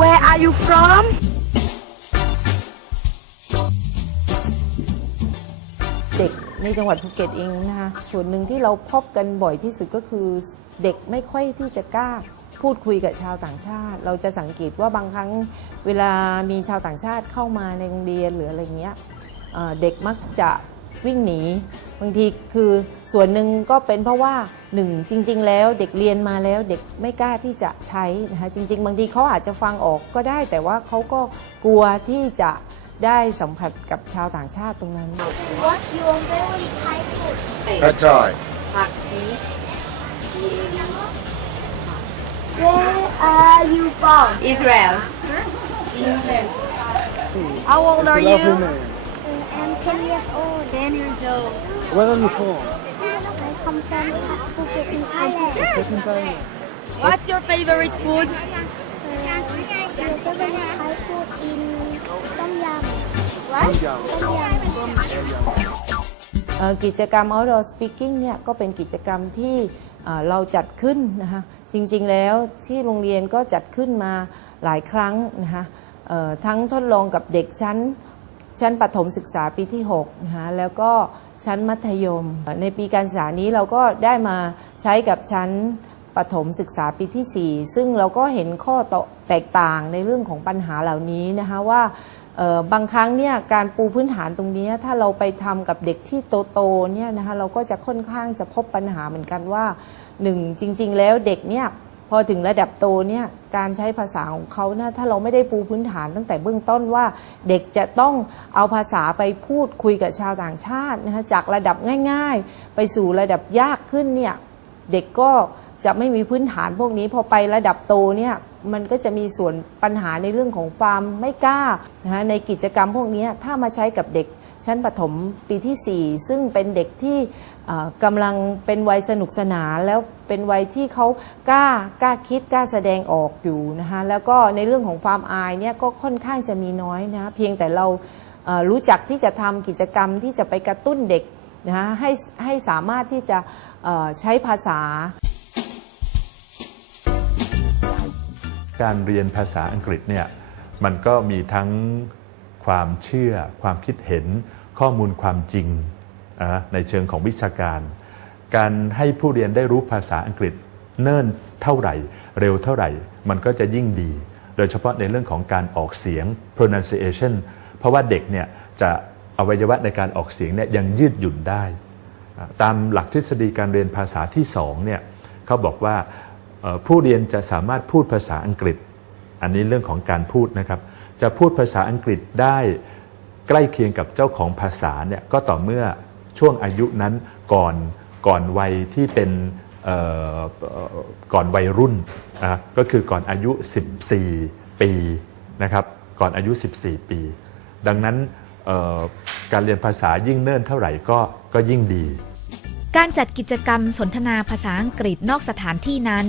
Where are you from เด็กในจังหวัดภูเก็ตเองนะคะส่วนหนึ่งที่เราพบกันบ่อยที่สุดก็คือเด็กไม่ค่อยที่จะกล้าพูดคุยกับชาวต่างชาติ เราจะสังเกตว่าบางครั้งเวลามีชาวต่างชาติเข้ามาในโรงเรียนหรืออะไรเงี้ยเอ่อเด็กมักจะ วิ่งหนีบางทีคือส่วนหนึ่งก็เป็นเพราะว่าหนึ่งจริง ๆ แล้วเด็กเรียนมาแล้วเด็กไม่กล้าที่จะใช้นะคะจริง ๆ บางทีเขาอาจจะฟังออกก็ได้ แต่ว่าเขาก็กลัวที่จะได้สัมผัสกับชาวต่างชาติตรงนั้น What's your favorite Thai food Pad Thai. Where are you from Israel. How old are you? I'm 10 years old 10 years old. Where are you from? I come from Phuket in Thailand What's your favorite food? Uh, your favorite Thai food in Tom Yum What? Tom Yum เอ่อกิจกรรม outdoor speaking เนี่ยก็เป็นกิจกรรมที่เอ่อเราจัดขึ้นนะคะจริงๆแล้วที่โรงเรียนก็จัดขึ้นมาหลายครั้งนะคะเอ่อทั้งทดลองกับเด็กชั้น ชั้นประถมศึกษาปีที่6นะคะแล้วก็ชั้นมัธยม ในปีการศึกษานี้เราก็ได้มาใช้กับชั้นประถมศึกษาปีที่ 4 ซึ่งเราก็เห็นข้อแตกต่างในเรื่องของปัญหาเหล่านี้นะคะว่าบางครั้งเนี่ยการปูพื้นฐานตรงนี้ถ้าเราไปทำกับเด็กที่โตๆเนี่ยนะคะเราก็จะค่อนข้างจะพบปัญหาเหมือนกันว่าหนึ่งจริง ๆ แล้วเด็กเนี่ย พอถึงระดับโตเนี่ยการใช้ภาษาของเขานะถ้าเราไม่ได้ปูพื้นฐานตั้งแต่เบื้องต้นว่า เด็กจะต้องเอาภาษาไปพูดคุยกับชาวต่างชาตินะคะจากระดับง่าย ๆ ไปสู่ระดับยากขึ้นเนี่ยเด็กก็จะไม่มีพื้นฐานพวกนี้ พอไประดับโตเนี่ยมันก็จะมีส่วนปัญหาในเรื่องของความไม่กล้านะะในกิจกรรมพวกนี้ถ้ามาใช้กับเด็ก ชั้นประถมปีที่ 4 ซึ่งเป็นเด็กที่กำลังเป็นวัยสนุกสนานแล้วเป็นวัยที่เขากล้ากล้าคิดกล้าแสดงออกอยู่นะคะแล้วก็ในเรื่องของความอายเนี่ยก็ค่อนข้างจะมีน้อยนะเพียงแต่เรารู้จักที่จะทำกิจกรรมที่จะไปกระตุ้นเด็กนะคะให้ให้สามารถที่จะใช้ภาษา การเรียนภาษาอังกฤษเนี่ยมันก็มีทั้ง ความเชื่อ ความคิดเห็น ข้อมูลความจริงในเชิงของวิชาการ การให้ผู้เรียนได้รู้ภาษาอังกฤษเนิ่นเท่าไหร่ เร็วเท่าไหร่ มันก็จะยิ่งดี โดยเฉพาะในเรื่องของการออกเสียง pronunciation เพราะว่าเด็กเนี่ยจะอวัยวะในการออกเสียงเนี่ยยังยืดหยุ่นได้ ตามหลักทฤษฎีการเรียนภาษาที่สองเนี่ยเขาบอกว่าผู้เรียนจะสามารถพูดภาษาอังกฤษ อันนี้เรื่องของการพูดนะครับ จะพูดภาษาอังกฤษได้ใกล้เคียงกับเจ้าของภาษาเนี่ยก็ต่อเมื่อช่วงอายุนั้นก่อนก่อนวัยที่เป็นก่อนวัยรุ่นอะก็คือก่อนอายุ 14 ปีนะครับก่อนอายุ 14 ปี ดังนั้นการเรียนภาษายิ่งเนิ่นเท่าไหร่ก็ก็ยิ่งดี การจัดกิจกรรมสนทนาภาษาอังกฤษนอกสถานที่นั้น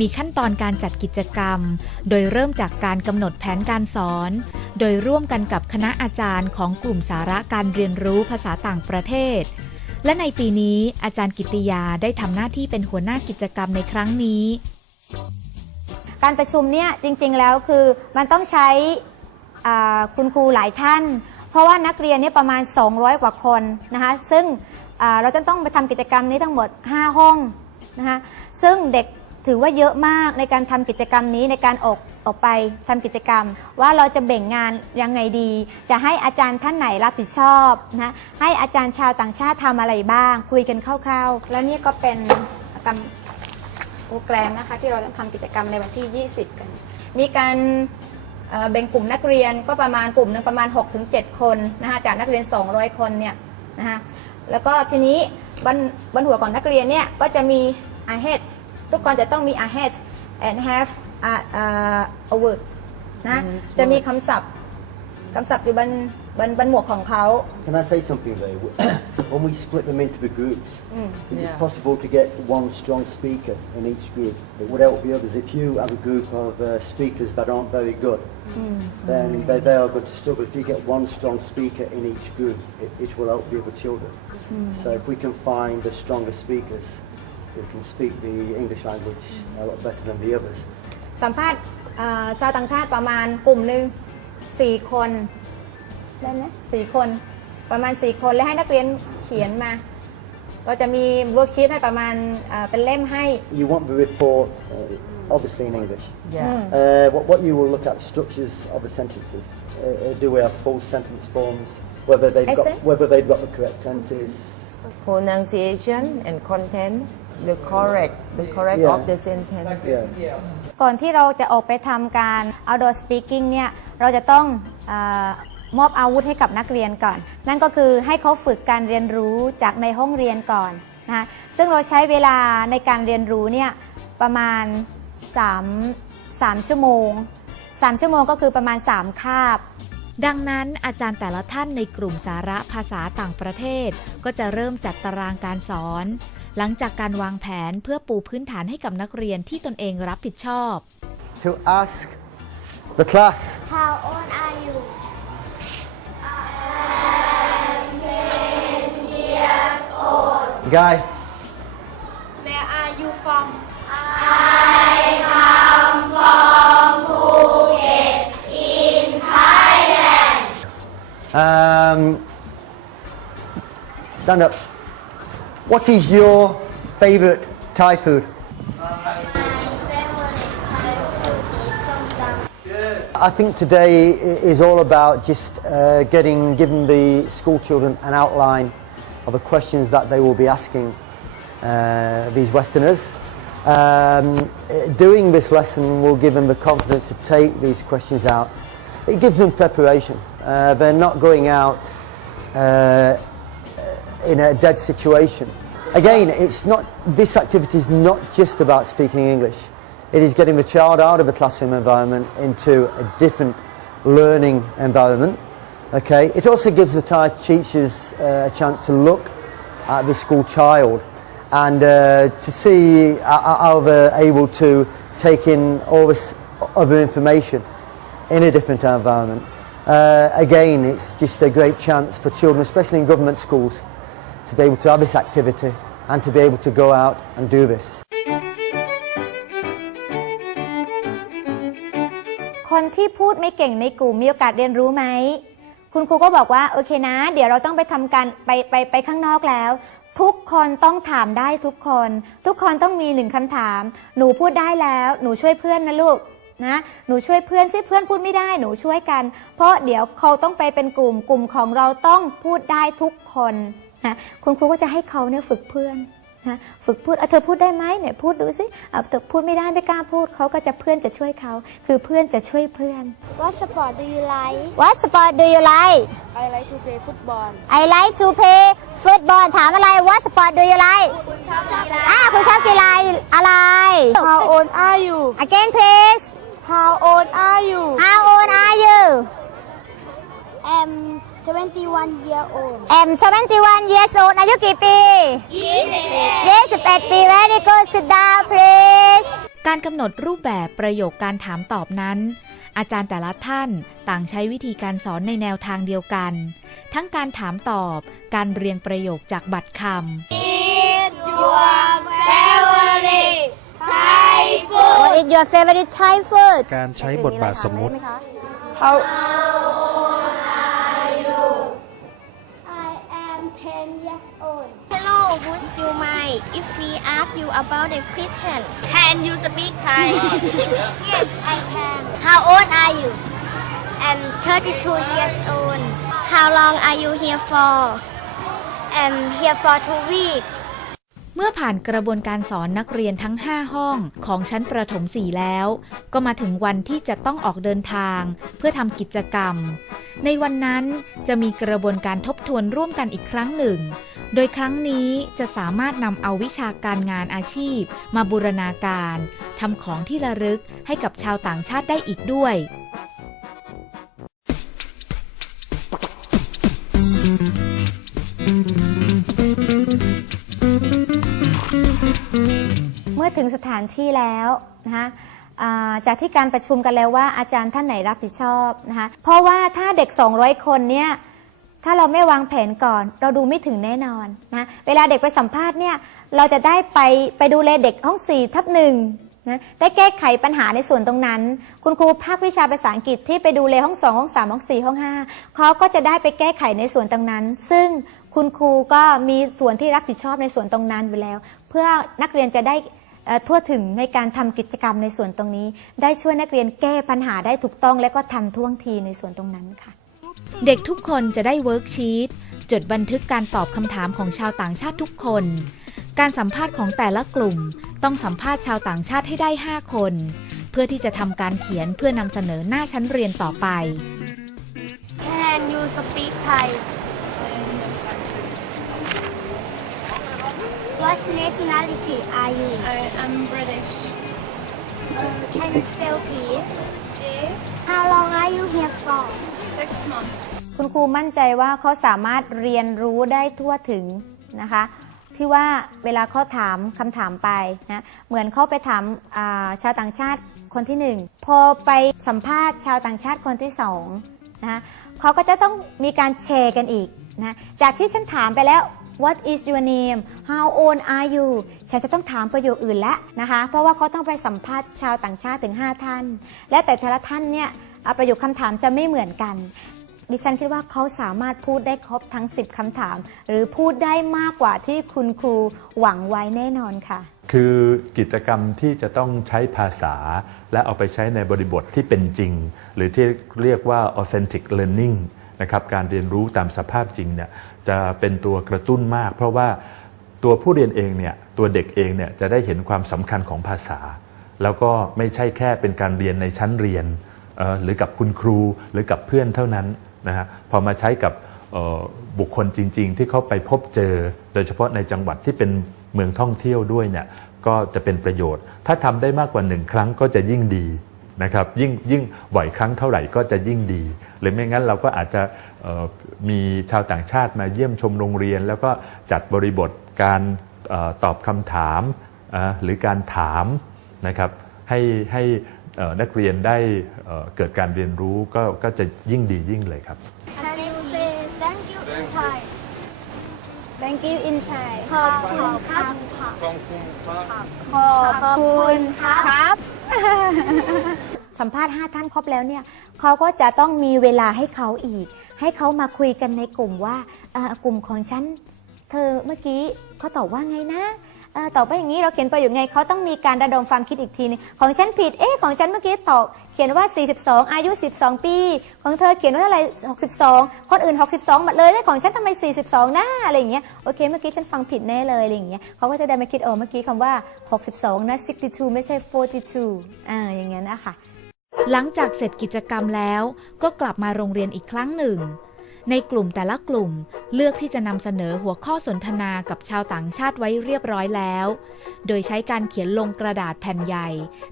มีขั้นตอนการจัดกิจกรรม โดยเริ่มจากการกำหนดแผนการสอน โดยร่วมกันกับคณะอาจารย์ของกลุ่มสาระการเรียนรู้ภาษาต่างประเทศ และในปีนี้อาจารย์กิติยาได้ทำหน้าที่เป็นหัวหน้ากิจกรรมในครั้งนี้ การประชุมเนี่ยจริงๆแล้วคือมันต้องใช้คุณครูหลายท่าน เพราะว่านักเรียนเนี่ยประมาณ 200 กว่าคนนะคะซึ่ง เราจะต้องไปทำกิจกรรมนี้ทั้งหมด 5 ห้องนะคะซึ่งเด็กถือว่าเยอะมากในการทำกิจกรรมนี้ในการออกออกไปทำกิจกรรม ว่าเราจะแบ่งงานยังไงดี จะให้อาจารย์ท่านไหนรับผิดชอบนะให้อาจารย์ชาวต่างชาติทำอะไรบ้าง คุยกันคร่าวๆ แล้วนี่ก็เป็นกรรมโปรแกรมนะคะที่เราจะทำกิจกรรมในวันที่ 20 กัน มีการแบ่งกลุ่มนักเรียนก็ประมาณกลุ่มหนึงประมาณ 6-7 คนนะคะจากนักเรียน 200 คนเนี่ย นะคะแล้วก็ทีนี้บนบนหัวของนักเรียนเนี่ยก็จะมี a head ทุกคนจะต้องมี a head and have a, a, a word นะ Mm, จะมีคำศัพท์ คำศัพท์อยู่บนบนบนหมวกของเขา Can I say something though? when we split them into the groups, is Yeah. it possible to get one strong speaker in each group? It would help the others. If you have a group of uh, speakers that aren't very good, then they, they are going to struggle. If you get one strong speaker in each group, it, it will help the other children. So if we can find the stronger speakers who can speak the English language a lot better than the others, สัมภาษณ์ อ่าชาวต่างชาติประมาณกลุ่มหนึ่ง สี่คนได้ไหมสี่คน ประมาณสี่คนแล้วให้นักเรียนเขียนมา เราจะมีเวิร์กชีตให้ประมาณอ่าเป็นเล่มให้ You want the report, uh, obviously in English. Yeah. Uh, what, what you will look at structures of the sentences. Uh, uh, do we have full sentence forms? Whether they've I got see. whether they've got the correct tenses. pronunciation and content the correct the correct Yeah. of the sentence Yeah. ก่อนที่เราจะออกไปทำการ outdoor speaking เนี่ยเราจะต้องออมอบอาวุธให้กับนักเรียนก่อน นั่นก็คือให้เขาฝึกการเรียนรู้จากในห้องเรียนก่อนนะคะซึ่งเราใช้เวลาในการเรียนรู้เนี่ยประมาณ 3 3 ชั่วโมง 3 ชั่วโมงก็คือประมาณ 3 คาบ ดังนั้นอาจารย์แต่ละท่านในกลุ่มสาระภาษาต่างประเทศ ก็จะเริ่มจัดตารางการสอน หลังจากการวางแผนเพื่อปูพื้นฐานให้กับนักเรียนที่ตนเองรับผิดชอบ To ask the class. How old are you Guy. Where are you from stand up. What is your favourite Thai food? I think today is all about just uh, getting, giving the school children an outline of the questions that they will be asking uh, these Westerners. Um, doing this lesson will give them the confidence to take these questions out. It gives them preparation. Uh, they're not going out uh, in a dead situation. Again, it's not, this activity is not just about speaking English. It is getting the child out of a classroom environment into a different learning environment. Okay, it also gives the teachers uh, a chance to look at the school child and uh, to see how they're able to take in all this other information in a different environment. Uh, again, it's just a great chance for children, especially in government schools, to be able to have this activity and to be able to go out and do this. คนที่พูดไม่เก่งในกลุ่มมีโอกาสเรียนรู้ไหม คุณครูก็บอกว่าโอเคนะ เดี๋ยวเราต้องไปทำการไปไปไปข้างนอกแล้ว ทุกคนต้องถามได้ทุกคน ทุกคนต้องมีหนึ่งคำถาม หนูพูดได้แล้ว หนูช่วยเพื่อนนะลูกนะหนูช่วยเพื่อนสิเพื่อนพูดไม่ได้หนูช่วยกัน เพราะเดี๋ยวเขาต้องไปเป็นกลุ่มกลุ่มของเราต้องพูดได้ทุกคน นะคุณครูก็จะให้เขาเนี่ยฝึกเพื่อนนะฝึกพูดเอาเธอพูดได้ไหมเนี่ยพูดดูสิเอาเธอพูดไม่ได้ไม่กล้าพูดเขาก็จะเพื่อนจะช่วยเขา คือเพื่อนจะช่วยเพื่อน What sport do you like What sport do you like I like to play football I like to play football ถามอะไร What sport do you like คุณชอบกีฬาอ่าคุณชอบกีฬาอะไร How old are you Again please How old are you How old are you I'm 21 year old I'm 21 years old อายุกี่ปี 21 ปี Very good sit down please การกำหนดรูปแบบประโยคการถามตอบนั้น อาจารย์แต่ละท่านต่างใช้วิธีการสอนในแนวทางเดียวกัน ทั้งการถามตอบ การเรียงประโยคจากบัตรคำ What is your favorite Thai food การใช้บทบาทสมมุติ How would you mind if we ask you about a question Can you speak Thai? Yes I can How old are you I'm 32 years old How long are you here for I'm here for two weeks เมื่อผ่านกระบวนการสอนนักเรียนทั้ง 5 ห้องของชั้นประถม 4 แล้ว ก็มาถึงวันที่จะต้องออกเดินทาง เพื่อทำกิจกรรม ในวันนั้นจะมีกระบวนการทบทวนร่วมกันอีกครั้งหนึ่ง โดยครั้งนี้จะสามารถนำเอาวิชาการงานอาชีพ มาบูรณาการทำของที่ระลึกให้กับชาวต่างชาติได้อีกด้วย เมื่อถึงสถานที่แล้วนะคะจากที่การประชุมกันแล้วว่าอาจารย์ท่านไหนรับผิดชอบนะคะเพราะว่าถ้าเด็ก 200 คนเนี่ย ถ้าเราไม่วางแผนก่อน เราดูไม่ถึงแน่นอนนะเวลาเด็กไปสัมภาษณ์เนี่ยเราจะได้ไปไปดูแลเด็กห้อง4ทับหนึ่งนะได้แก้ไขปัญหาในส่วนตรงนั้น คุณครูภาควิชาภาษาอังกฤษที่ไปดูแลห้องสองห้องสามห้องสี่ห้องห้าเขาก็จะได้ไปแก้ไขในส่วนตรงนั้น ซึ่งคุณครูก็มีส่วนที่รับผิดชอบในส่วนตรงนั้นอยู่แล้ว เพื่อนักเรียนจะได้ทั่วถึงในการทำกิจกรรมในส่วนตรงนี้ ได้ช่วยนักเรียนแก้ปัญหาได้ถูกต้องและก็ทันท่วงทีในส่วนตรงนั้นค่ะ เด็กทุกคนจะได้เวิร์กชีตจดบันทึกการตอบคำถามของชาวต่างชาติทุกคน การสัมภาษณ์ของแต่ละกลุ่ม ต้องสัมภาษณ์ชาวต่างชาติให้ได้ 5 คน เพื่อที่จะทำการเขียนเพื่อนำเสนอหน้าชั้นเรียนต่อไป Can you speak Thai What nationality are you I am British. Can you spell please How long are you here for Six months. คุณครูมั่นใจว่าเขาสามารถเรียนรู้ได้ทั่วถึงนะคะ ที่ว่าเวลาเขาถามคำถามไปนะเหมือนเขาไปถามอ่าชาวต่างชาติคนที่หนึ่งพอไปสัมภาษณ์ชาวต่างชาติคนที่สองนะคะเขาก็จะต้องมีการแชร์กันอีกนะจากที่ฉันถามไปแล้ว What is your name How old are you ฉันจะต้องถามประโยคอื่นแล้วนะคะ เพราะว่าเขาต้องไปสัมภาษณ์ชาวต่างชาติถึง 5 ท่าน และแต่แต่ละท่านเนี่ย ประโยคคำถามจะไม่เหมือนกัน ดิฉันคิดว่าเขาสามารถพูดได้ครบทั้ง 10คำถาม หรือพูดได้มากกว่าที่คุณครูหวังไว้แน่นอนค่ะ คือกิจกรรมที่จะต้องใช้ภาษา และเอาไปใช้ในบริบทที่เป็นจริง หรือที่เรียกว่า authentic learning นะครับการเรียนรู้ตามสภาพจริงเนี่ยจะเป็นตัวกระตุ้นมาก เพราะว่าตัวผู้เรียนเองเนี่ยตัวเด็กเองเนี่ยจะได้เห็นความสำคัญของภาษา แล้วก็ไม่ใช่แค่เป็นการเรียนในชั้นเรียน หรือกับคุณครูหรือกับเพื่อนเท่านั้นนะฮะพอมาใช้กับบุคคลจริง ๆ ที่เขาไปพบเจอ โดยเฉพาะในจังหวัดที่เป็นเมืองท่องเที่ยวด้วยเนี่ยก็จะเป็นประโยชน์ ถ้าทำได้มากกว่าหนึ่งครั้งก็จะยิ่งดีนะครับยิ่งยิ่งบ่อยครั้งเท่าไหร่ก็จะยิ่งดี หรือไม่งั้นเราก็อาจจะมีชาวต่างชาติมาเยี่ยมชมโรงเรียน แล้วก็จัดบริบทการอตอบคำถามหรือการถามนะครับให้ให้ นักเรียนได้เอ่อเกิดการเรียนรู้ก็ก็จะยิ่งดียิ่งเลยครับ Can you say thank you in Thai Thank you in Thai ขอบคุณครับ ขอบคุณครับสัมภาษณ์ 5 ท่านครบแล้วเนี่ยเขาก็จะต้องมีเวลาให้เขาอีก ให้เขามาคุยกันในกลุ่มว่าอ่ากลุ่มของฉัน เธอเมื่อกี้เขาตอบว่าไงนะเอ่อ ตอบว่าอย่างนี้เราเขียนประโยคไงเขาต้องมีการระดมความคิดอีกทีนึงของฉันผิดเอ๊ะของฉันเมื่อกี้ตอบเขียนว่า 42 อายุ 12 ปี ของเธอเขียนว่าอะไร 62 คนอื่น 62หมดเลยแล้วของฉันทำไม 42นะอะไรอย่างเงี้ยโอเคเมื่อกี้ฉันฟังผิดแน่เลยอะไรอย่างเงี้ยเขาก็จะได้มาคิดเออเมื่อกี้คำว่า 62 นะ 62 ไม่ใช่ 42อ่าอย่างเงี้ยนะคะหลังจากเสร็จกิจกรรมแล้วก็กลับมาโรงเรียนอีกครั้งหนึ่ง ในกลุ่มแต่ละกลุ่มเลือกที่จะนำเสนอหัวข้อสนทนากับชาวต่างชาติไว้เรียบร้อยแล้ว โดยใช้การเขียนลงกระดาษแผ่นใหญ่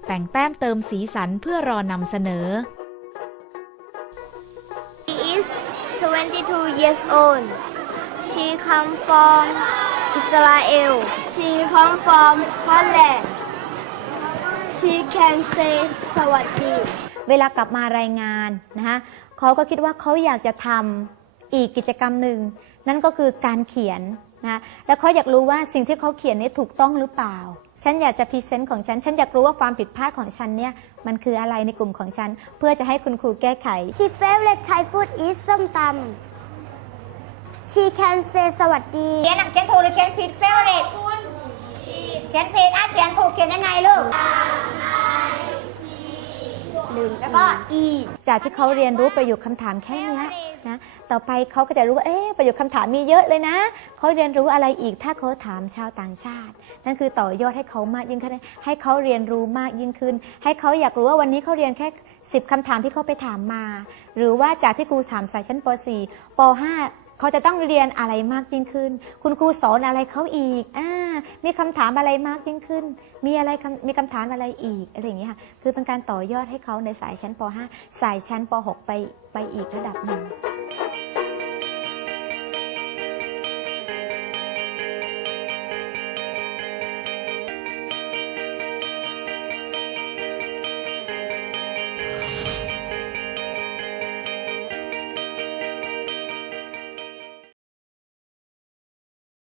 แต่งแต้มเติมสีสันเพื่อรอนำเสนอ She is 22 years old. She come from Israel. She come from Holland. She can say สวัสดี เวลากลับมารายงานนะคะเขาก็คิดว่าเขาอยากจะทำ อีกกิจกรรมหนึ่ง นั่นก็คือการเขียนนะแล้วเขาอยากรู้ว่าสิ่งที่เขาเขียนนี้ถูกต้องหรือเปล่า ฉันอยากจะพรีเซนต์ของฉัน ฉันอยากรู้ว่าความผิดพลาดของฉันเนี่ยมันคืออะไรในกลุ่มของฉัน เพื่อจะให้คุณครูแก้ไข She favorite Thai food is ส้มตำ She can say สวัสดีเขียนเขียนถูกหรือเขียนผิด favorite เขียนผิดอะเขียนถูกเขียนยังไงลูกหนึ่งแล้วก็ E จากที่เขาเรียนรู้ประโยคคำถามแค่เนี้ย นะต่อไปเขาก็จะรู้ว่าเอ๊ะประโยคคำถามมีเยอะเลยนะเขาเรียนรู้อะไรอีกถ้าเขาถามชาวต่างชาติ นั่นคือต่อยอดให้เขามากยิ่งขึ้นให้เขาเรียนรู้มากยิ่งขึ้น ให้เขาอยากรู้ว่าวันนี้เขาเรียนแค่ 10คำถามที่เขาไปถามมา หรือว่าจากที่ครูถามสายชั้นป .4 ป .5 เขาจะต้องเรียนอะไรมากยิ่งขึ้น คุณครูสอนอะไรเขาอีกอ่ามีคำถามอะไรมากยิ่งขึ้น มีอะไรมีคำถามอะไรอีกอะไรอย่างเงี้ยค่ะคือเป็นการต่อยอดให้เขาในสายชั้นป .5 สายชั้นป .6 ไปไปอีกระดับหนึ่ง